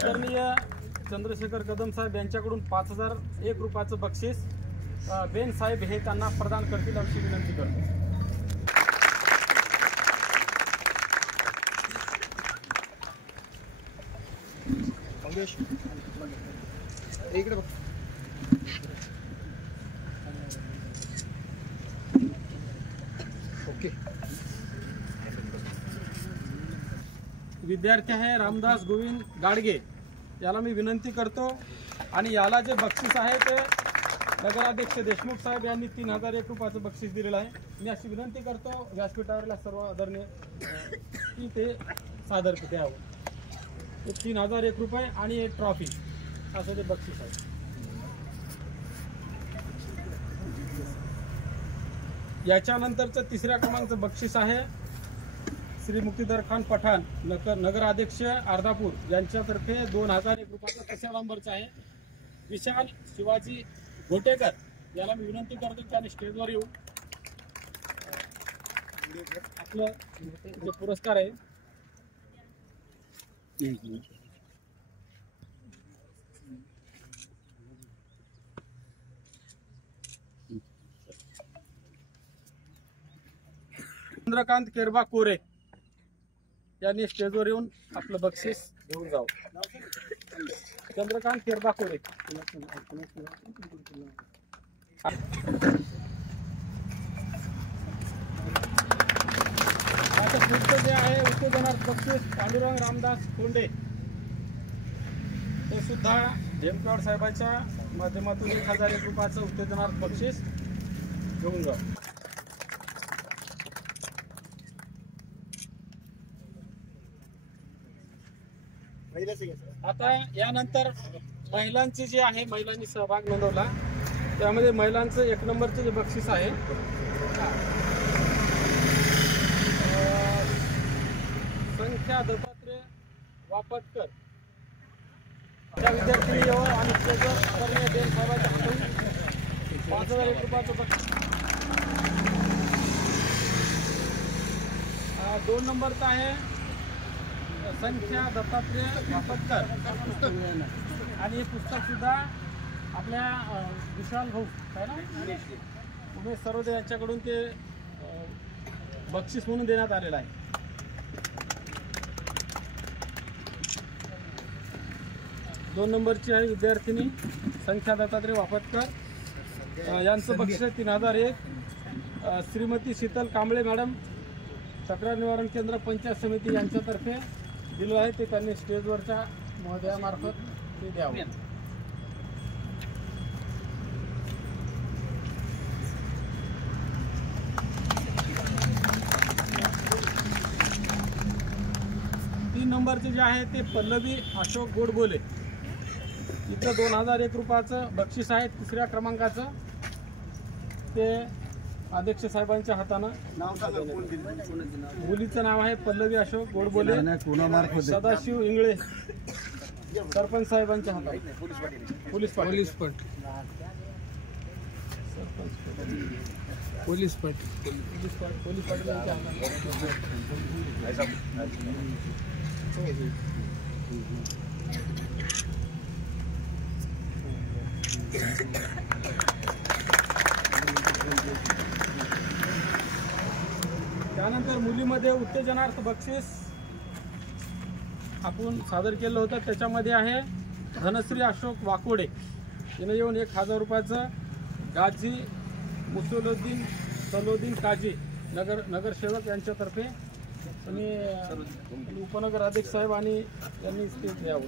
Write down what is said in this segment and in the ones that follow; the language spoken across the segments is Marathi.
आदरणीय चंद्रशेखर कदम साहेब यांच्याकडून 5001 रुपयाचं बक्षीस बेन साहेब हे त्यांना प्रदान करतील अशी विनंती करतो. इकडे बघ. ओके. विद्यार्थी आहे रामदास गोविंद गाडगे, याला मी विनंती करतो आणि याला जे बक्षीस आहे ते नगराध्यक्ष देशमुख साहेब यांनी 3001 रुपयाचं बक्षीस दिलेलं आहे. मी अशी विनंती करतो व्यासपीठावरला सर्व आदरणीय की ते सादर द्यावं. ते 3001 रुपये आणि एक ट्रॉफी असं ते बक्षीस आहे. याच्यानंतरचं 3ऱ्या क्रमांकाचं बक्षीस आहे श्री मुक्तीधर खान पठाण नगराध्यक्ष अर्धापूर यांच्यातर्फे 2001 रुपयाचा 3ऱ्या नंबरचा आहे. विशाल शिवाजी घोटेकर, याला मी विनंती करतो त्याने स्टेजवर येऊन आपलं जो पुरस्कार आहे चंद्रकांत केरबा कोरे यांनी स्टेजवर येऊन आपलं बक्षीस घेऊन जावं. चंद्रकांत केरबा कोरे. आता पुढचं जे आहे उत्तेजनार्थ बक्षीस पांडुरंग रामदास कोंडे, ते सुद्धा हेमकड साहेबांच्या माध्यमातून 1001 रुपयाचं उत्तेजनार्थ बक्षीस घेऊन जावं. आता यानंतर महिलांचे जे आहे, महिलांनी सहभाग नोंदवला त्यामध्ये महिलांचं 1 नंबरचं जे बक्षीस आहे संख्या दत्तात्रय वापटकर त्या विद्यार्थिनीवर आणि आदरणीय देव साहेबांच्या हातून 5001 रुपयाचं बक्षीस. 2 नंबरचा आहे संख्या दत्तात्रय वापटकर आणि हे पुस्तक सुद्धा आपल्या विशाल भाऊ काय ना उमेश सरोदे यांच्याकडून ते बक्षीस म्हणून देण्यात आलेलं आहे. 2 नंबरची आहे विद्यार्थिनी संख्या दत्तात्रय वापटकर, यांचं बक्षीस 3001. श्रीमती शीतल कांबळे मॅडम तक्रार निवारण केंद्र पंचायत समिती यांच्यातर्फे दिलं आहे, ते त्यांनी स्टेजवरच्या महोदयामार्फत ते द्यावं. तीन नंबरचे जे आहे ते पल्लवी अशोक गोडबोले, इथं 2001 रुपयाचं बक्षीस आहे 3ऱ्या क्रमांकाचं. ते अध्यक्ष साहेबांच्या हातानं मुलीचं नाव आहे पल्लवी अशोक गोडबोले, सदाशिव इंगळे सरपंच साहेबांच्या हातात. पोलीस पाटील यांच्या त्यानंतर मुलीमध्ये उत्तेजनार्थ बक्षीस आपण सादर केलं होतं, त्याच्यामध्ये आहे धनश्री अशोक वाकोडे, याने येऊन 1000 रुपयाचं गाजी मुसलोद्दीन सलोद्दीन काजी नगरसेवक यांच्यातर्फे आणि उपनगर अध्यक्ष साहेब आणि यांनी ते द्यावं.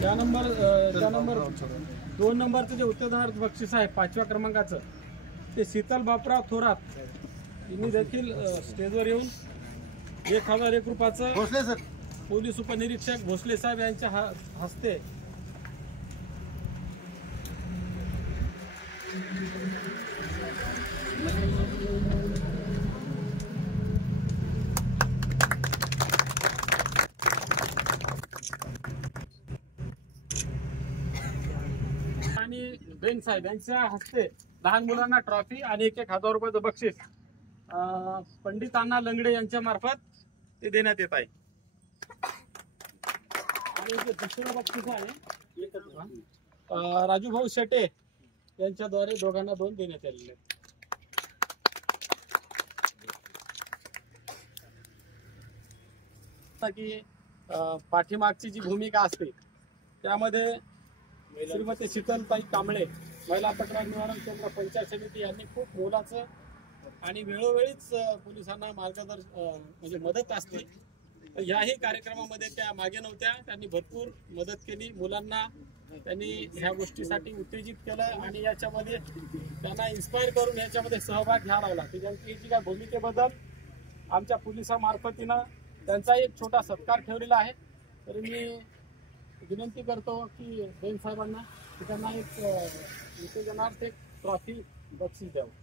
त्या नंबर 2 नंबरचं जे उत्तेजनार्थ बक्षीस आहे 5व्या क्रमांकाचं, ते शीतल बापराव थोरात यांनी देखील स्टेजवर येऊन 1001 रुपयाचं भोसले सर पोलीस उपनिरीक्षक भोसले साहेब यांच्या हस्ते आणि बेन साहेब यांच्या हस्ते लहान मुलांना ट्रॉफी आणि 1,000 रुपयाचं बक्षीस पंडित अण्णा लंगडे यांच्या मार्फत ते देण्यात येत आहे. आणि जे दुसरं बक्षीस आहे राजूभाऊ शेटे यांच्याद्वारे दोघांना 2 देण्यात आलेले आहेत. की पाठीमागची जी भूमिका असते त्यामध्ये श्रीमती शीतलताई कांबळे महिला तक्रार निवारण केंद्र पंचायत समिती यांनी खूप मोलाचं आणि वेळोवेळीच पोलिसांना मार्गदर्शन म्हणजे मदत असते. याही कार्यक्रमामध्ये त्या मागे नव्हत्या. त्यांनी भरपूर मदत केली. मुलांना त्यांनी ह्या गोष्टीसाठी उत्तेजित केलं आणि याच्यामध्ये त्यांना इन्स्पायर करून याच्यामध्ये सहभाग घ्यावा लागला. त्यांच्या भूमिकेबद्दल आमच्या पोलिसामार्फतीनं त्यांचा एक छोटा सत्कार ठेवलेला आहे. तरी मी विनंती करतो की बेन साहेबांना की त्यांना एक उत्तेजनार्थ एक ट्रॉफी बक्षीस द्यावं.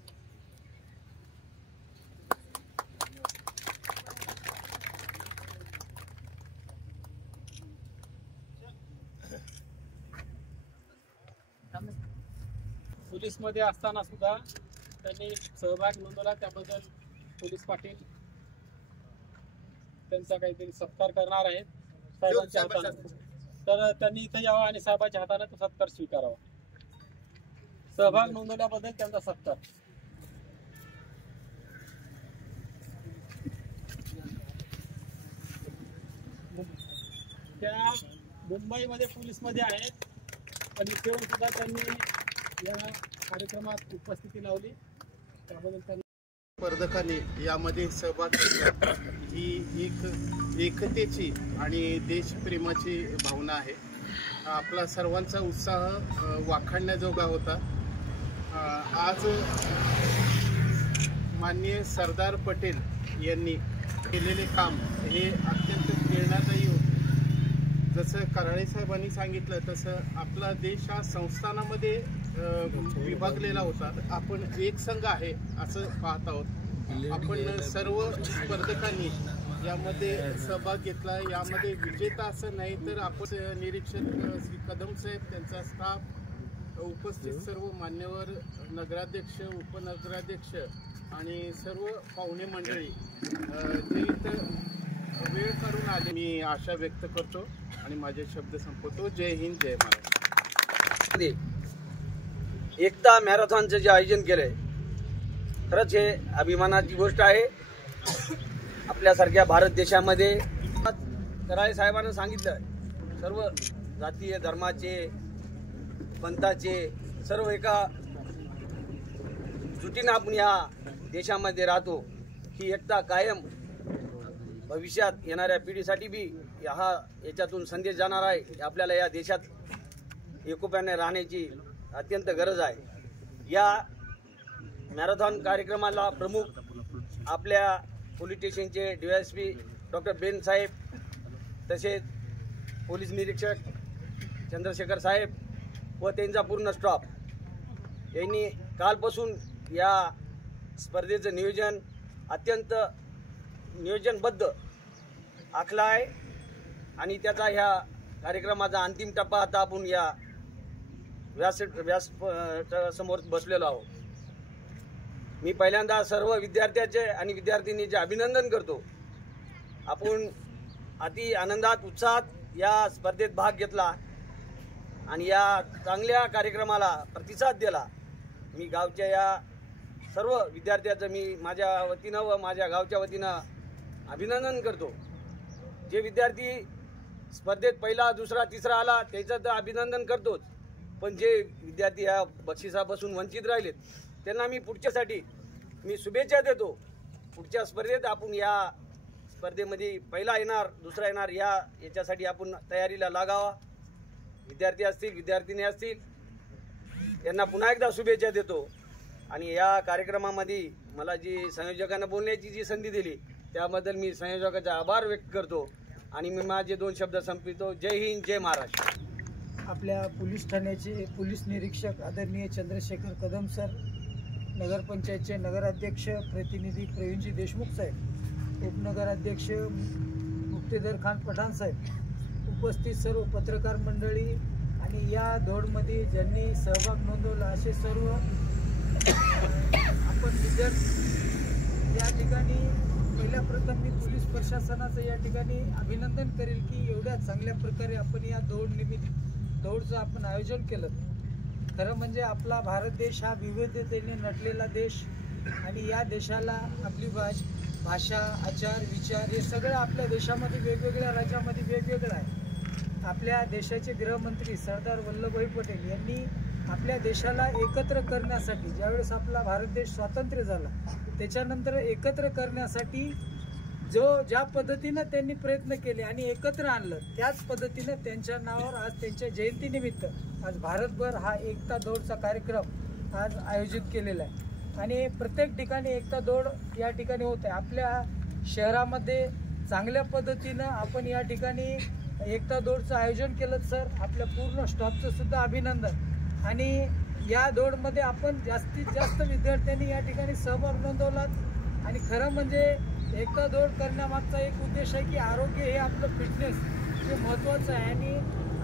पोलीसमध्ये असताना सुद्धा त्यांनी सहभाग नोंदवला. त्याबद्दल पोलीस पाटील त्यांचा काहीतरी सत्कार करणार आहेत साहेबांच्या हाताने. तर त्यांनी इथे यावं आणि साहेबांच्या हाताने तो सत्कार स्वीकारावा. सहभाग नोंदवल्याबद्दल त्यांचा सत्कार. त्या मुंबईमध्ये पोलीसमध्ये आहेत पण इथे सुद्धा त्यांनी या कार्यक्रमात उपस्थिती लावली. त्याबद्दल त्यांनी स्पर्धकांनी यामध्ये सहभाग घेतला ही एक एकतेची आणि देशप्रेमाची भावना आहे. आपला सर्वांचा उत्साह वाखाणण्याजोगा होता. आज माननीय सरदार पटेल यांनी केलेले काम हे अत्यंत प्रेरणादायी होते. जसं कराळे साहेबांनी सांगितलं तसं आपला देश हा संस्थानामध्ये विभागलेला होता. आपण एक संघ आहे असं पाहत आहोत. आपण सर्व स्पर्धकांनी यामध्ये सहभाग घेतला. यामध्ये विजेता असं नाही तर आपण निरीक्षक श्री कदम साहेब, त्यांचा स्टाफ, उपस्थित सर्व मान्यवर, नगराध्यक्ष, उपनगराध्यक्ष आणि सर्व पाहुणे मंडळी जे इथं वेळ काढून आले. मी आशा व्यक्त करतो आणि माझे शब्द संपवतो. जय हिंद, जय महाराष्ट्र. एकता मॅरेथॉनचं जे आयोजन केलंय खरंच हे अभिमानाची गोष्ट आहे. आपल्यासारख्या भारत देशामध्ये कराळे साहेबांना सांगितलं सर्व जातीय धर्माचे पंथाचे सर्व एका जुटीनं आपण या देशामध्ये राहतो. ही एकता कायम भविष्यात येणाऱ्या पिढीसाठी बी याच्यातून संदेश जाणार आहे. आपल्याला या देशात एकोप्याने राहण्याची अत्यंत गरज आहे. या मॅरेथॉन कार्यक्रमाला प्रमुख आपल्या पोलीस स्टेशनचे DYSP डॉक्टर बेन साहेब, तसेच पोलीस निरीक्षक चंद्रशेखर साहेब व त्यांचा पूर्ण स्टाफ यांनी कालपासून या स्पर्धेचं नियोजन अत्यंत नियोजनबद्ध आखला आहे आणि ह्या कार्यक्रमाचा अंतिम टप्पा आता आपण या व्यास समोर बसलेलो आहोत. मी पहिल्यांदा सर्व विद्यार्थ्याचे आणि विद्यार्थिनीचे अभिनंदन करतो. आपण अति आनंदात उत्साहात या स्पर्धेत भाग घेतला आणि या चांगल्या कार्यक्रमाला प्रतिसाद दिला. मी गावच्या या सर्व विद्यार्थ्याचं मी माझ्या वतीनं व माझ्या गावच्या वतीनं अभिनंदन करतो. जे विद्यार्थी स्पर्धेत पहिला, दुसरा, तिसरा आला त्याचं तर अभिनंदन करतोच, पण जे विद्यार्थी या बक्षिसापासून वंचित राहिलेत त्यांना मी पुढच्यासाठी मी शुभेच्छा देतो. पुढच्या स्पर्धेत आपण या स्पर्धेमध्ये पहिला येणार, दुसरा येणार याच्यासाठी आपण तयारीला लागावा. विद्यार्थी असतील, विद्यार्थिनी असतील, यांना पुन्हा एकदा शुभेच्छा देतो. आणि या कार्यक्रमामध्ये मला जी संयोजकांना बोलण्याची जी संधी दिली त्याबद्दल मी संयोजकाचा आभार व्यक्त करतो आणि मी माझे 2 शब्द संपवितो. जय हिंद, जय महाराष्ट्र. आपल्या पोलीस ठाण्याचे पोलीस निरीक्षक आदरणीय चंद्रशेखर कदम सर, नगरपंचायतचे नगराध्यक्ष प्रतिनिधी प्रवीणजी देशमुख साहेब, उपनगराध्यक्ष मुक्तेदर खान पठाण साहेब, उपस्थित सर्व पत्रकार मंडळी आणि या दौडमध्ये ज्यांनी सहभाग नोंदवला असे सर्व आपण विद्यार्थी या ठिकाणी पहिल्या प्रथम मी पोलीस प्रशासनाचं या ठिकाणी अभिनंदन करेल की एवढ्या चांगल्या प्रकारे आपण या दौडचं आपण आयोजन केलं. खरं म्हणजे आपला भारत देश हा विविधतेने नटलेला देश आणि या देशाला आपली भाषा, आचार, विचार हे सगळं आपल्या देशामध्ये वेगवेगळ्या राज्यामध्ये वेगवेगळं आहे. आपल्या देशाचे गृहमंत्री सरदार वल्लभभाई पटेल यांनी आपल्या देशाला एकत्र करण्यासाठी, ज्यावेळेस आपला भारत देश स्वातंत्र्य झाला त्याच्यानंतर एकत्र करण्यासाठी ज्या पद्धतीनं त्यांनी प्रयत्न केले आणि एकत्र आणलं, त्याच पद्धतीनं त्यांच्या नावावर आज त्यांच्या जयंतीनिमित्त आज भारतभर हा एकता दौडचा कार्यक्रम आज आयोजित केलेला आहे. आणि प्रत्येक ठिकाणी एकता दौड या ठिकाणी होत आहे. आपल्या शहरामध्ये चांगल्या पद्धतीनं आपण या ठिकाणी एकता दौडचं आयोजन केलं सर. आपल्या पूर्ण स्टॉफचं सुद्धा अभिनंदन. आणि या दौडमध्ये आपण जास्तीत जास्त विद्यार्थ्यांनी या ठिकाणी सहभाग नोंदवलात. आणि खरं म्हणजे एकता दौड करण्यामागचा एक उद्देश आहे की आरोग्य हे आपलं फिटनेस हे महत्त्वाचं आहे. आणि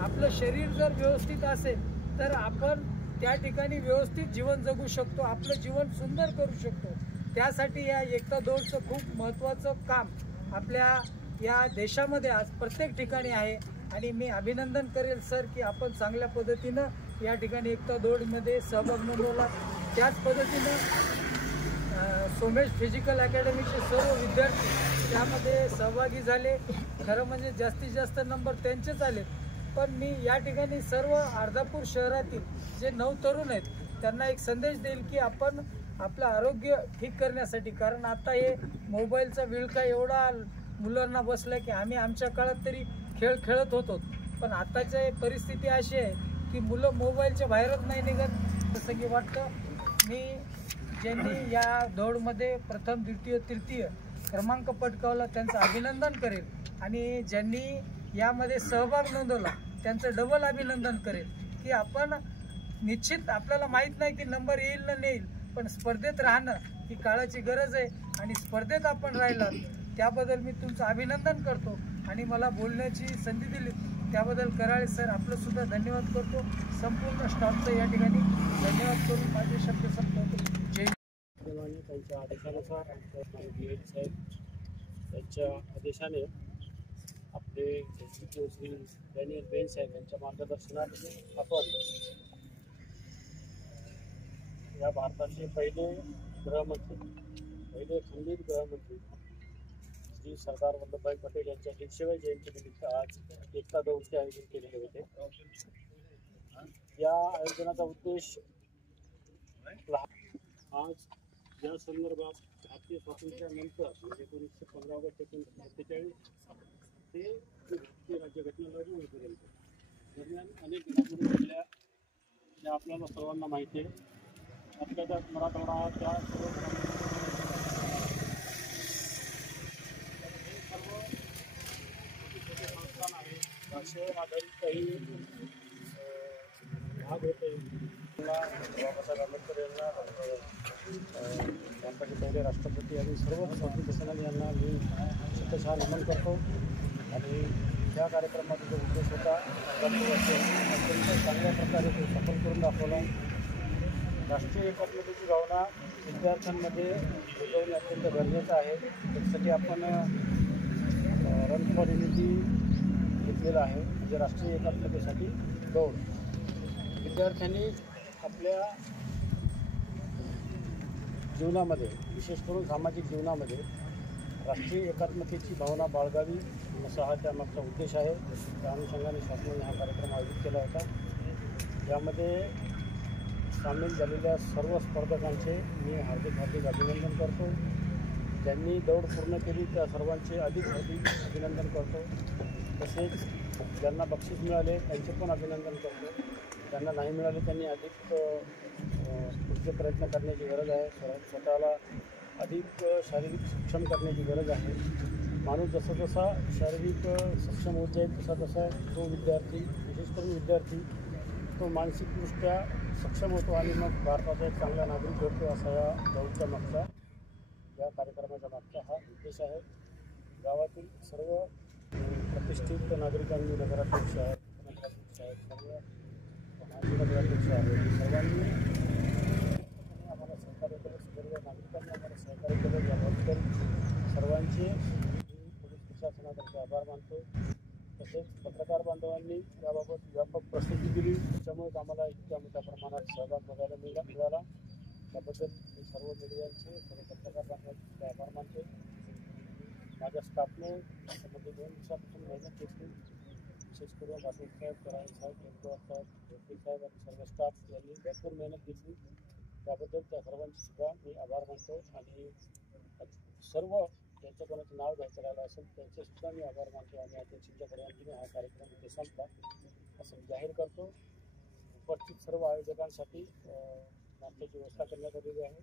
आपलं शरीर जर व्यवस्थित असेल तर आपण त्या ठिकाणी व्यवस्थित जीवन जगू शकतो, आपलं जीवन सुंदर करू शकतो. त्यासाठी या एकता दौडचं खूप महत्त्वाचं काम आपल्या या देशामध्ये आज प्रत्येक ठिकाणी आहे. आणि मी अभिनंदन करेल सर की आपण चांगल्या पद्धतीनं या ठिकाणी एकता दौडमध्ये सहभाग नोंदवला. त्याच पद्धतीनं सोमेश फिजिकल अकॅडमीचे सर्व विद्यार्थी त्यामध्ये सहभागी झाले. खरं म्हणजे जास्तीत जास्त नंबर त्यांचेच आले. पण मी या ठिकाणी सर्व अर्धापूर शहरातील जे 9 तरुण आहेत त्यांना एक संदेश देईल की आपण आपलं आरोग्य ठीक करण्यासाठी, कारण आता हे मोबाईलचा विळखा एवढा मुलांना बसला की आम्ही आमच्या काळात तरी खेळ खेळत होतो, पण आताची परिस्थिती अशी आहे की मुलं मोबाईलच्या बाहेरच नाही निघत. जसं की वाटतं मी ज्यांनी या दौडमध्ये प्रथम, द्वितीय, तृतीय क्रमांक पटकावला त्यांचं अभिनंदन करेल. आणि ज्यांनी यामध्ये सहभाग नोंदवला त्यांचं डबल अभिनंदन करेल की आपण निश्चित, आपल्याला माहीत नाही की नंबर येईल ना नाही येईल, पण स्पर्धेत राहणं ही काळाची गरज आहे. आणि स्पर्धेत आपण राहिलात त्याबद्दल मी तुमचं अभिनंदन करतो. आणि मला बोलण्याची संधी दिली त्याबद्दल कराळे सर आपलं सुद्धा धन्यवाद करतो. संपूर्ण स्टाफचं या ठिकाणी धन्यवाद करून माझे शब्द संपवतो. जय हिंद. त्यांच्या आदेशानुसार साहेब त्यांच्या आदेशाने आपले श्री डॅनियल बेन साहेब यांच्या मार्गदर्शनात आपण या भारताचे पहिले खंडीय गृहमंत्री श्री सरदार वल्लभभाई पटेल यांच्या 150व्या जयंतीनिमित्त आज एकता दौडचे आयोजन केलेले होते. या आयोजनाचा उद्देश आज या संदर्भात भारतीय स्वातंत्र्यानंतर 1915 ऑगस्ट 1947 ते भारतीय राज्यघटना लागू होईपर्यंत दरम्यान अनेक घडामोडी घडल्या, त्या आपल्याला सर्वांना माहिती आहे. आपल्या त्यात मराठवाडा हा त्या सर्व छोटे संस्थान आहे. भाषेवर आधारित काही भाग होते. बाबासाहेब आंबेडकर यांना, त्यांच्याकडे पहिले राष्ट्रपती आणि सर्व स्वातंत्र्य सेनानी यांना मी शतशः नमन करतो. आणि या कार्यक्रमाचा जो उद्देश होता अत्यंत चांगल्या प्रकारे तो सफल करून दाखवला. राष्ट्रीय एकात्मतेची भावना विद्यार्थ्यांमध्ये रुजवणे अत्यंत गरजेचं आहे. त्यासाठी आपण रन फॉर युनिटी घेतलेलं आहे, म्हणजे राष्ट्रीय एकात्मतेसाठी दौड. विद्यार्थ्यांनी आपल्या जीवनामध्ये, विशेष करून सामाजिक जीवनामध्ये राष्ट्रीय एकात्मतेची भावना बाळगावी असा हा त्यामागचा उद्देश आहे. त्या अनुषंगाने शासनाने हा कार्यक्रम आयोजित केला होता. यामध्ये सामील झालेल्या सर्व स्पर्धकांचे मी हार्दिक अभिनंदन करतो. ज्यांनी दौड पूर्ण केली त्या सर्वांचे अधिक अभिनंदन करतो. तसेच ज्यांना बक्षीस मिळाले त्यांचे पण अभिनंदन करतो. त्यांना नाही मिळाले त्यांनी अधिक पुढचे प्रयत्न करण्याची गरज आहे. स्वतःला अधिक शारीरिक सक्षम करण्याची गरज आहे. माणूस जसा शारीरिक सक्षम होत जाईल तसा तो विद्यार्थी, विशेष करून विद्यार्थी, तो मानसिकदृष्ट्या सक्षम होतो आणि मग भारताचा एक चांगला नागरिक होतो. असा या दौडच्या मागचा, या कार्यक्रमाच्या मागचा हा उद्देश आहे. गावातील सर्व प्रतिष्ठित नागरिकांनी, नगराध्यक्ष आहेत, नगराध्यक्ष आहेत, सर्व माजी नगराध्यक्ष आहेत, सर्वांनी आम्हाला सहकार्य त्यांचे मी पोलीस प्रशासनातर्फे आभार मानतो. तसेच पत्रकार बांधवांनी याबाबत व्यापक प्रसिद्धी दिली, त्याच्यामुळे आम्हाला इतक्या मोठ्या प्रमाणात सहभाग बघायला मिळाला. त्याबद्दल मी सर्व मीडियाचे सर्व पत्रकार बांधवांचे आभार मानतो. माझ्या स्टाफने याच्यामध्ये 2 दिवसापासून मेहनत घेतली. विशेष करून राठोड साहेब, कराळे साहेब, टेंबुवार साहेब, जोशी साहेब आणि सर्व स्टाफ यांनी भरपूर मेहनत घेतली. त्याबद्दल त्या सर्वांचे सुद्धा मी आभार मानतो. आणि सर्व त्यांचं कोणाचं नाव घ्यायचं राहिलं असेल त्यांचे सुद्धा मी आभार मानतो. आणि अध्यक्षांच्या परवानगीने हा कार्यक्रम इथे संपला असं मी जाहीर करतो. उपस्थित सर्व आयोजकांसाठी नाश्त्याची व्यवस्था करण्यात आलेली आहे.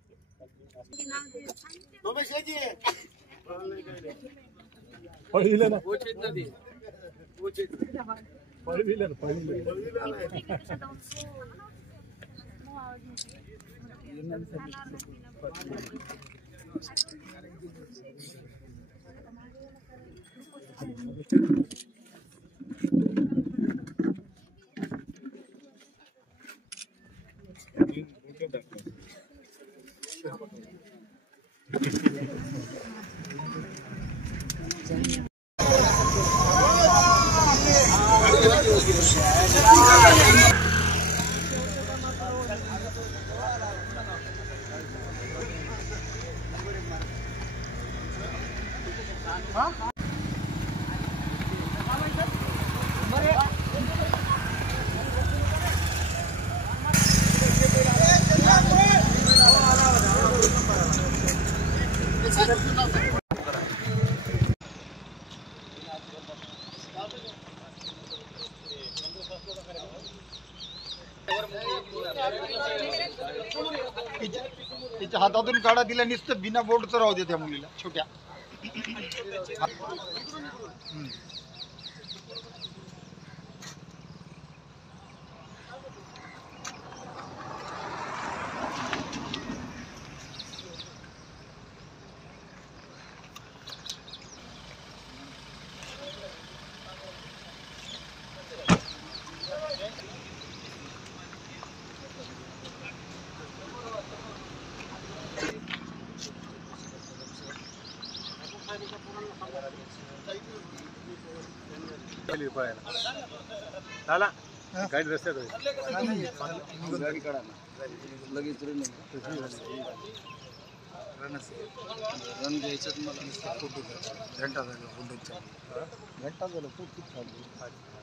तिच्या हातातून काढा, तिला नुसतं बिना बोर्डचं राहू दे त्या मुलीला छोट्या. गाडी रस्त्यात लगेच रन घ्यायचं मला घंटा झाला खूप चालू.